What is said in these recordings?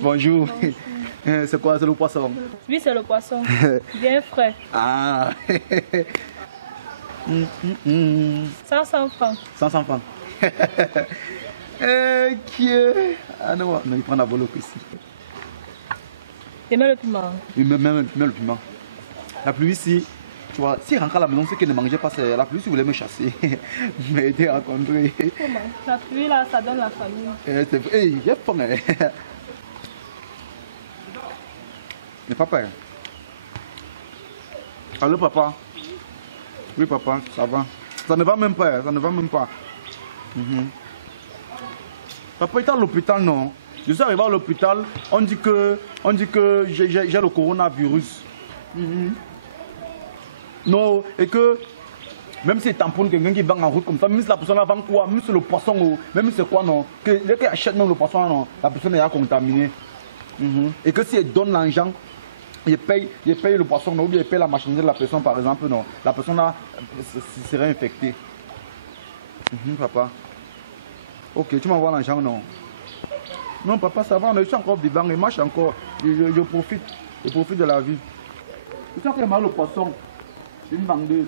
Bonjour. C'est quoi? C'est le poisson? Oui, c'est le poisson. Bien frais. Ah. 500 francs. 500 francs. Ah non, il prend la volo ici. Et même le piment. Oui, même le piment. La pluie ici, tu vois, si rentre à la maison, c'est qu'elle ne mangeait pas, c'est la pluie si vous voulez me chasser. Mais t'es rencontré. Comment? La pluie là, ça donne la famille. C'est vrai. Hey, j'ai faim. Mais papa. Allô papa. Oui papa, ça va. Ça ne va même pas, ça ne va même pas. Papa est à l'hôpital, non? Je suis arrivé à l'hôpital, on dit que j'ai le coronavirus. Non, et que même si tamponne quelqu'un qui va en route comme ça, même si la personne vend quoi, même si le poisson, même si c'est quoi, non, que dès qu'elle achète non, le poisson, non, la personne est contaminé. Et que si elle donne l'argent, il paye le poisson, non, ou bien il paye la marchandise de la personne, par exemple, non, la personne là serait infectée. Papa. Ok, tu m'envoies l'argent, non? Non, papa, ça va, mais je suis encore vivant, et marche encore. Je profite de la vie. Je suis encore mal le poisson. C'est une vendeuse.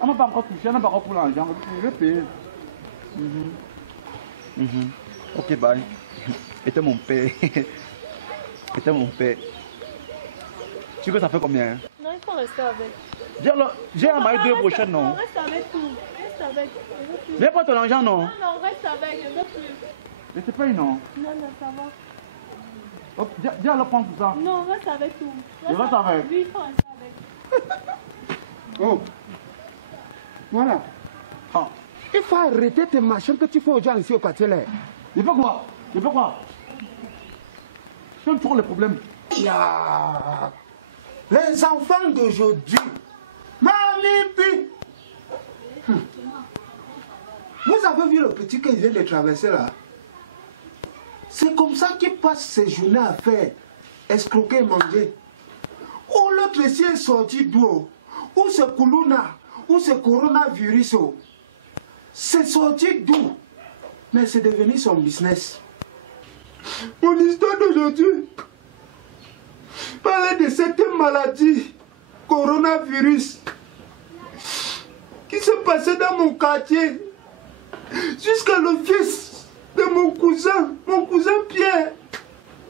Elle m'a pas encore touché, elle n'a pas encore pour l'argent. Je vais payer. Ok, bye. Était mon père. Était mon père. Tu sais que ça fait combien? Non, il faut rester avec. J'ai un mari 2 prochaines, non? Reste avec tout. Reste avec. Viens pas ton argent, non? Non, reste avec, je ne veux plus. Mais c'est pas une, non? Non, ça va. Oh, viens alors prendre tout ça. Non, reste avec tout. Je reste avec. Oui, il faut rester avec. Oh, voilà. Ah. Il faut arrêter tes machins que tu fais aux gens ici au quartier là. Il fait quoi? Il fait quoi? J'aime trop les problèmes. Ya. Les enfants d'aujourd'hui. Mamie. Vous avez vu le petit qui vient de traverser là? C'est comme ça qu'il passe ses journées à faire escroquer et manger. Ou l'autre ici est sorti d'où? Ou c'est Kuluna, ou c'est coronavirus. C'est sorti d'où? Mais c'est devenu son business. Mon histoire d'aujourd'hui parlait de cette maladie, coronavirus, qui se passait dans mon quartier, jusqu'à le fils de mon cousin Pierre,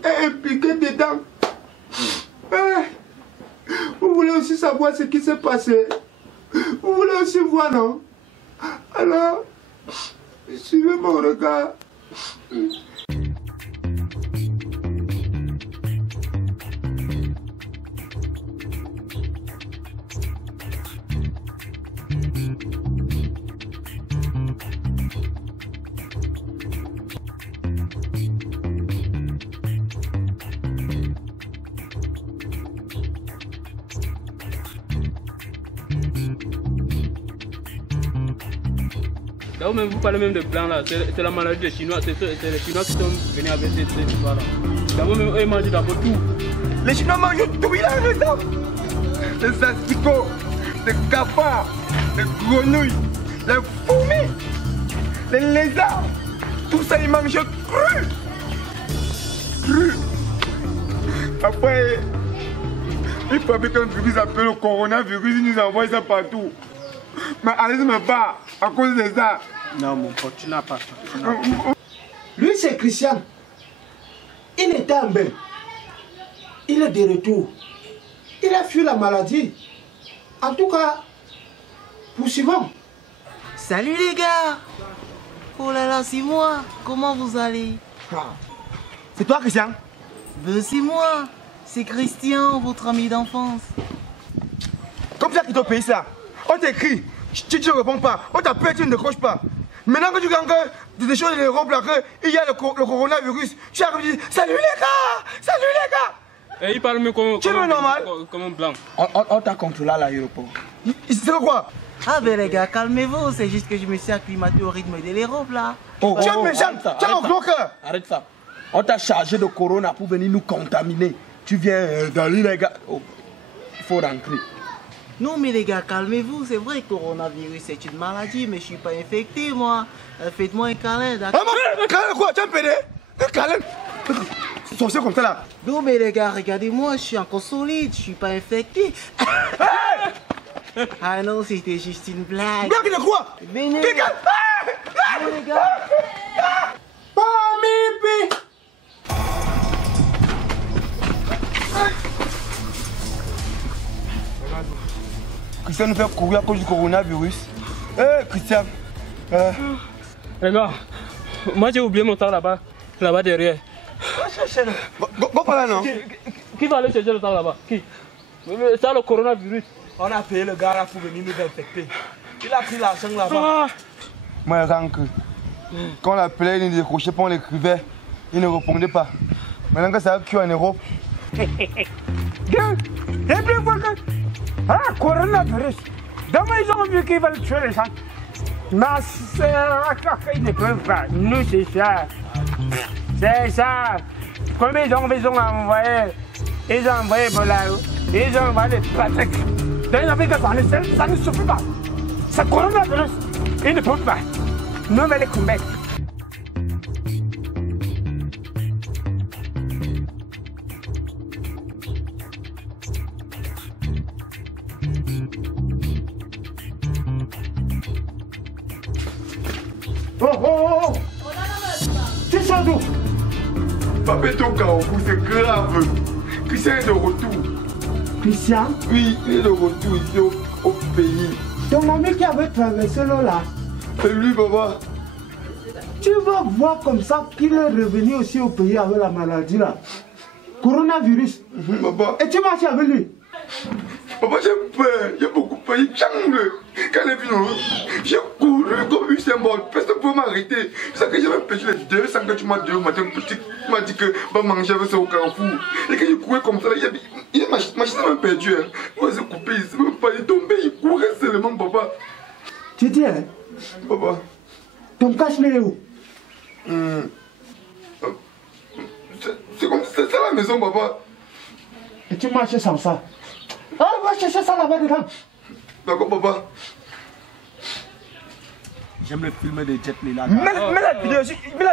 est impliqué dedans. Vous voulez aussi savoir ce qui s'est passé? Vous voulez aussi voir, non? Alors, suivez mon regard. Là où même vous parlez même de blanc là, c'est la maladie des Chinois, c'est les Chinois qui sont venus avec cette histoire là. D'abord même eux ils mangent d'abord tout. Les Chinois mangent tout, il a raison. Les asticots, les cafards, les grenouilles, les fourmis, les lézards, tout ça ils mangent cru. Cru. Après, ils fabriquent un virus appelé le coronavirus, ils nous envoient ça partout. Mais allez me bat à cause de ça. Non mon pote, tu n'as pas ça. Lui c'est Christian. Il était en bain. Il est de retour. Il a fui la maladie. En tout cas, poursuivons. Salut les gars. Oh là là, c'est moi. Comment vous allez? C'est toi Christian? C'est moi. C'est Christian, votre ami d'enfance. Comme ça qu'ils t'ont payé ça. On t'écrit, tu ne réponds pas. On t'appelle, tu ne décroches pas. Maintenant que tu gagnes des choses de l'Europe, là, qu'il y a le coronavirus, tu arrives et dis salut les gars! Salut les gars! Et il parle même comme un blanc. On t'a contrôlé à l'aéroport. C'est quoi? Ah ben les gars, calmez-vous. C'est juste que je me suis acclimaté au rythme de l'Europe là. Tu es méchant, tu es un gros cœur. Arrête ça. On t'a chargé de corona pour venir nous contaminer. Tu viens salut les gars. Oh, il faut rentrer. Non mais les gars, calmez-vous, c'est vrai que le coronavirus c'est une maladie, mais je suis pas infecté moi. Faites-moi un câlin, d'accord? Câlin quoi? Tu es un pédé? Un câlin? Sorcier comme ça là. Non mais les gars, regardez-moi, je suis encore solide, je suis pas infecté. Ah non, c'était juste une blague. Blague de quoi? Mais non, Quelqu'un? non les gars. Christian nous fait courir à cause du coronavirus. Christian. Les gars, moi j'ai oublié mon temps là-bas derrière. Go par là, non? Qui va aller chercher le temps là-bas? Qui? Ça, le coronavirus. On a payé le gars là pour venir nous infecter. Il a pris l'argent là-bas. Moi, Rank, quand on l'appelait, il décrochait pas, on l'écrivait. Il ne répondait pas. Maintenant que ça a cuit en Europe. Ah, coronavirus. Demain, ils ont vu qu'ils veulent tuer les gens. Mais ils ne peuvent pas. Nous, c'est ça. C'est ça. Combien ils ont envoyé? Ils ont envoyé Bolao. Ils ont envoyé Patrick. Dans l'Afrique, ça ne suffit pas. C'est coronavirus. Ils ne peuvent pas. Nous, on va les combattre. Oh! Tu sors d'où? Papa est au Carrefour, c'est grave. Christian est de retour. Christian? Oui, il est de retour ici au pays. Ton ami qui avait traversé l'eau là? C'est lui, papa. Tu vas voir comme ça qu'il est revenu aussi au pays avec la maladie là. Coronavirus. Papa. Et tu marches avec lui? Papa, j'ai peur, j'ai beaucoup peur, il chambre. Quand il est venu, j'ai couru comme une symbole, personne ne peut m'arrêter. C'est ça que j'avais pêché les 200 que tu m'as dit au matin, petit, tu m'as dit que va manger avec ça au Carrefour. Et quand il courait comme ça, ma machine m'a perdu. Hein. Il s'est coupé, il s'est même pas, il est tombé, il courait seulement, papa. Tu dis, hein? Papa. Ton cache-nez est où? C'est ça la maison, papa. Et tu marches sans ça? Ah, va chercher ça là-bas dedans. D'accord, papa. J'aime le film des Jet Li là. Mais la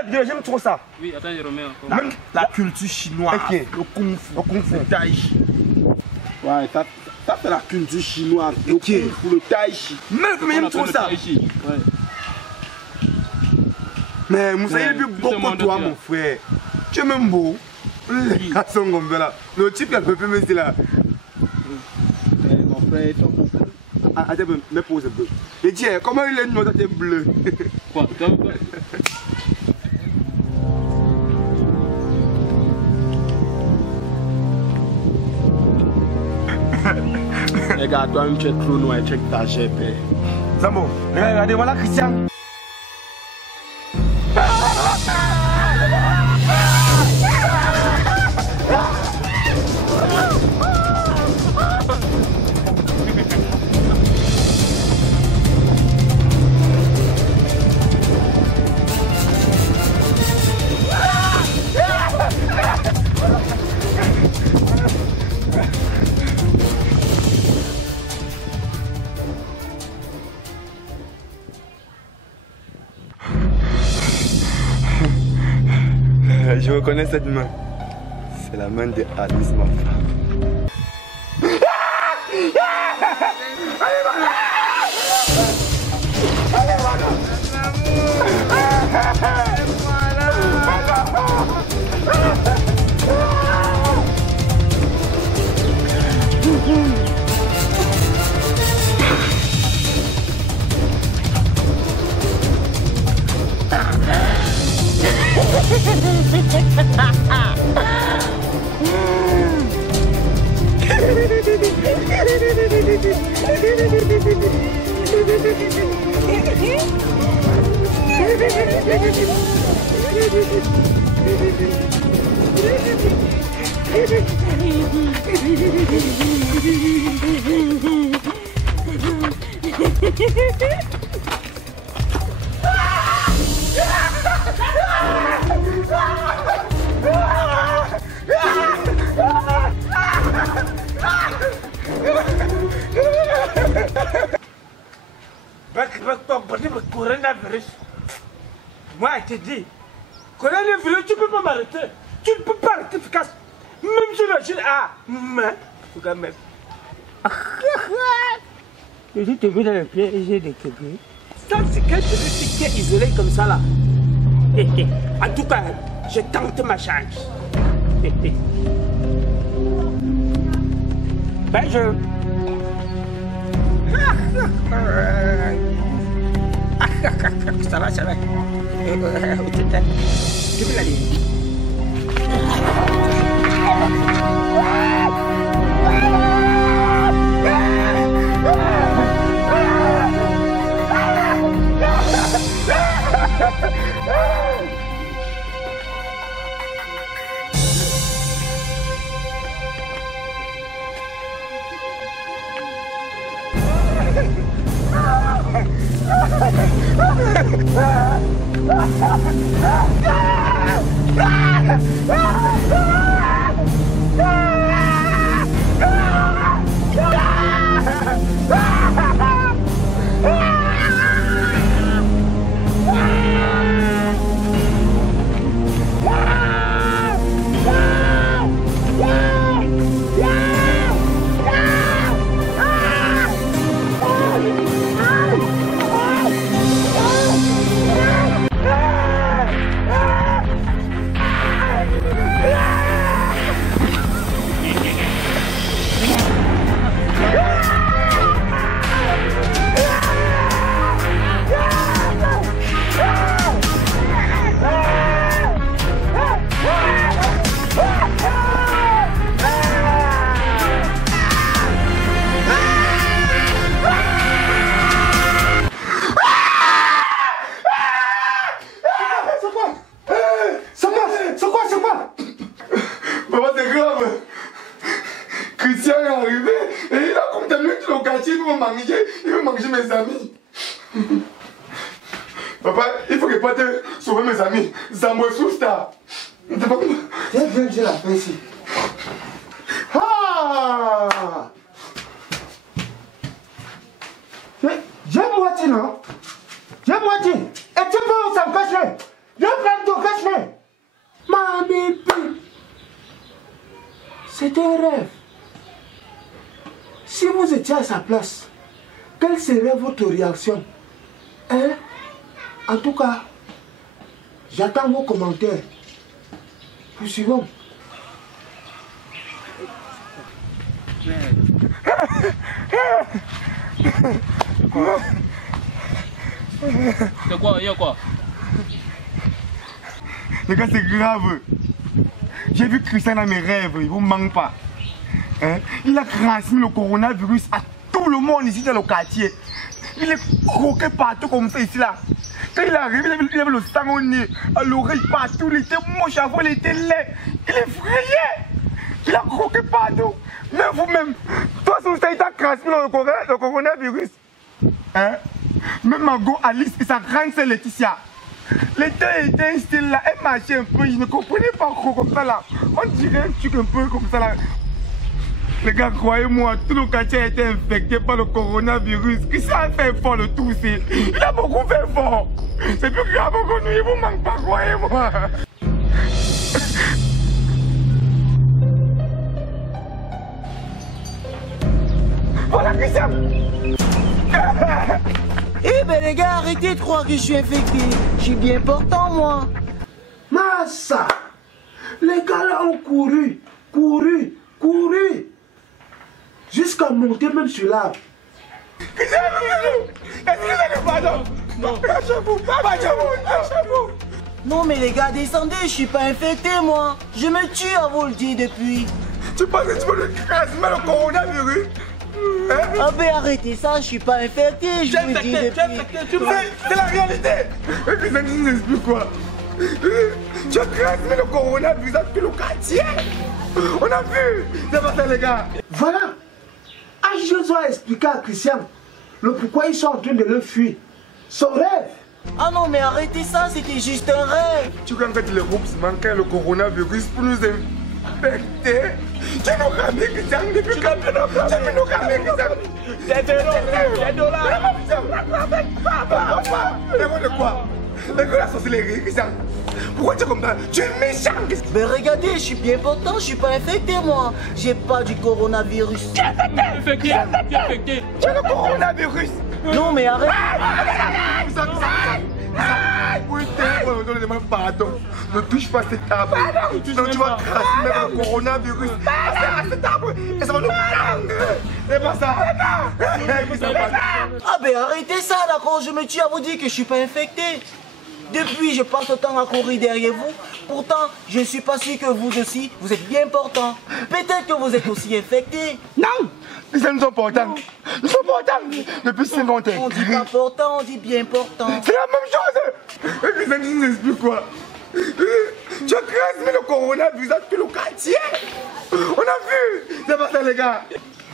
vidéo, j'aime trop ça. Oui, attends, je remets encore. La culture chinoise. Ok. Le kung fu, le tai chi. Ouais, ça c'est la culture chinoise. Le Ok. kung fu, le tai chi. Mais j'aime trop ça. Mais Moussa, il est plus beau tout que toi, mon frère. Tu es même beau. Les garçons comme ça là. Le type qui a fait me dire là. Mon frère, attends, me pose un peu. Et dis, comment il est notre tête bleue? Quoi? Regarde, toi, tu es trop noir, tu es ta GP. Zambo, regardez, voilà Christian. Je reconnais cette main. C'est la main de Alice, ma femme. Coronavirus. Moi, je te dis, coronavirus, tu ne peux pas m'arrêter. Tu ne peux pas arrêter efficace. Même sur la Chine, mais, quand même. Je te vu dans le pied et j'ai des queries. Ça, c'est quelque chose qui est isolé comme ça, là. En tout cas, je tente ma chance. Ben, ça va, ça va. Tu peux l'aller. Mes amis. Papa, il faut que pas te sauver mes amis. Zambo Sousta. Viens, j'ai la fin ici. Ah! J'ai moitié, non? J'ai moitié. Et tu peux s'en cacher. Je prends ton cache-nez. Ma bébé. C'est un rêve. Si vous étiez à sa place, quelle serait votre réaction? Hein? En tout cas, j'attends vos commentaires. Poursuivons. C'est quoi? Il y a quoi? Les gars, c'est grave. J'ai vu Christian dans mes rêves, il vous manque pas. Hein? Il a transmis le coronavirus à tout le monde ici dans le quartier. Il est croqué partout comme ça ici là. Quand il est arrivé, il avait le sang au nez, à l'oreille partout, il était moche avant, il était laid. Il est frayé. Il a croqué partout. Mais vous-même, toi, si vous avez transmis le coronavirus. Hein? Même Margot, Alice et sa grande sœur Laetitia. Les deux étaient un style là, elles marchaient un peu, je ne comprenais pas trop comme ça là. On dirait un truc un peu comme ça là. Les gars, croyez-moi, tout le quartier a été infecté par le coronavirus. Christian a fait fort le tousser. Il a beaucoup fait fort. C'est plus grave que nous, il vous manque pas, croyez-moi. Voilà Christian. Eh ben les gars, arrêtez de croire que je suis infecté. Je suis bien portant, moi. Massa, les gars là ont couru, jusqu'à monter même sur l'arbre. Non mais les gars, descendez, je suis pas infecté, moi. Je me tue à vous le dire depuis. Tu penses que tu peux le transmettre le coronavirus? Ah ben arrêtez ça, je suis pas infecté, je vous le dis depuis. C'est la réalité. Et puis ça nous explique quoi? Tu as transmis le coronavirus à tout le quartier. On a vu. C'est pas ça les gars. Voilà. Je dois expliquer à Christian le pourquoi ils sont en train de le fuir. Son rêve. Ah non mais arrêtez ça, c'était juste un rêve. Tu vois quand les groupes manquaient le coronavirus pour nous affecté. Tu nous ramènes que ça, depuis quand tu nous ramènes que ça. Des dollars. De quoi? Mais que la sorcellerie, ça. Pourquoi tu es comme ça? Tu es méchant. Mais regardez, je suis bien portant, je suis pas infecté moi. J'ai pas du coronavirus. Infecté. Tu as le coronavirus. Non mais arrête. Oui, on demande pardon. Ne touche pas cette table. Sinon tu vas cracher même le coronavirus. Cette table, et ça va nous prendre. C'est pas ça. Ah ben arrêtez ça d'accord, je me tue à vous dire que je suis pas infecté. Depuis, je passe le temps à courir derrière vous. Pourtant, je ne suis pas sûr que vous aussi, vous êtes bien portant. Peut-être que vous êtes aussi infecté. Non, nous sommes portants. Nous sommes portants depuis 50 ans. On dit pas portant, on dit bien portant. C'est la même chose. Les amis nous expliquent quoi? Tu as transmis le coronavirus à tout le quartier. On a vu. C'est pas ça les gars.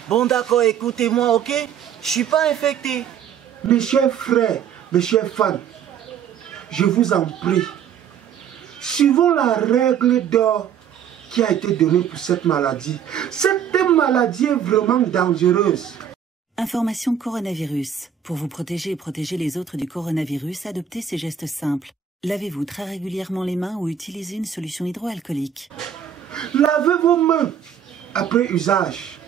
Bon d'accord, écoutez-moi, ok? Je suis pas infecté. Mes chers frères, mes chers fans, je vous en prie, suivons la règle d'or qui a été donnée pour cette maladie. Cette maladie est vraiment dangereuse. Information coronavirus. Pour vous protéger et protéger les autres du coronavirus, adoptez ces gestes simples. Lavez-vous très régulièrement les mains ou utilisez une solution hydroalcoolique. Lavez vos mains après usage.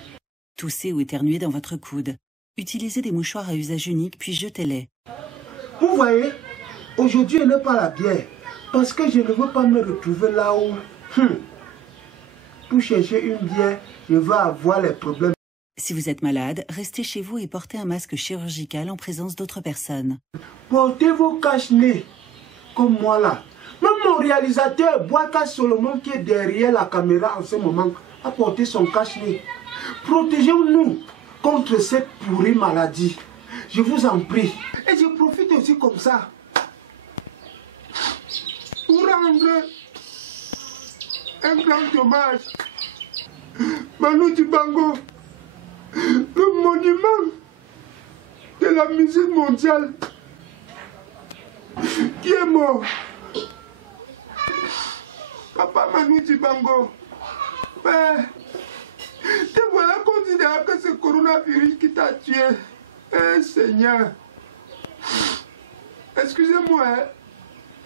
Toussez ou éternuez dans votre coude. Utilisez des mouchoirs à usage unique puis jetez-les. Vous voyez, aujourd'hui je n'ai pas la bière parce que je ne veux pas me retrouver là où, pour chercher une bière, je vais avoir les problèmes. Si vous êtes malade, restez chez vous et portez un masque chirurgical en présence d'autres personnes. Portez vos cache-nez, comme moi là. Même mon réalisateur, Boaka Solomon, qui est derrière la caméra en ce moment, a porté son cache-nez. Protégez-nous contre cette pourrie maladie. Je vous en prie. Et je profite aussi comme ça pour rendre un grand hommage. Manu Dibango, le monument de la musique mondiale, qui est mort. Papa Manu Dibango, mais te voilà considérant que c'est le coronavirus qui t'a tué. Eh Seigneur, excusez-moi, hein,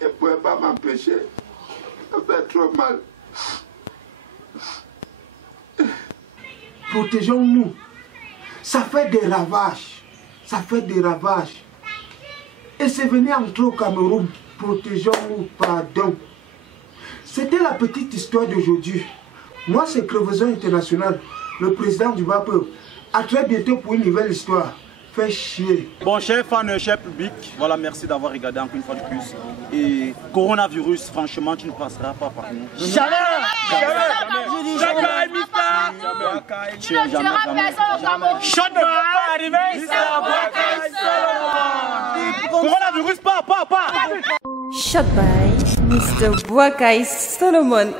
je ne pouvais pas m'empêcher. Ça fait trop mal. Protégeons-nous. Ça fait des ravages. Ça fait des ravages. Et c'est venu entrer au Cameroun. Protégeons-nous, pardon. C'était la petite histoire d'aujourd'hui. Moi, c'est Crevaison International, le président du Bas-Peuple. À très bientôt pour une nouvelle histoire. Fait chier. Bon, chers fans, cher public, voilà, merci d'avoir regardé encore une fois de plus. Et coronavirus, franchement, tu ne passeras pas par nous. Jamais. Tu ne tueras personne au Cameroun. Coronavirus, pas. Shot by Mr. Boakai Solomon.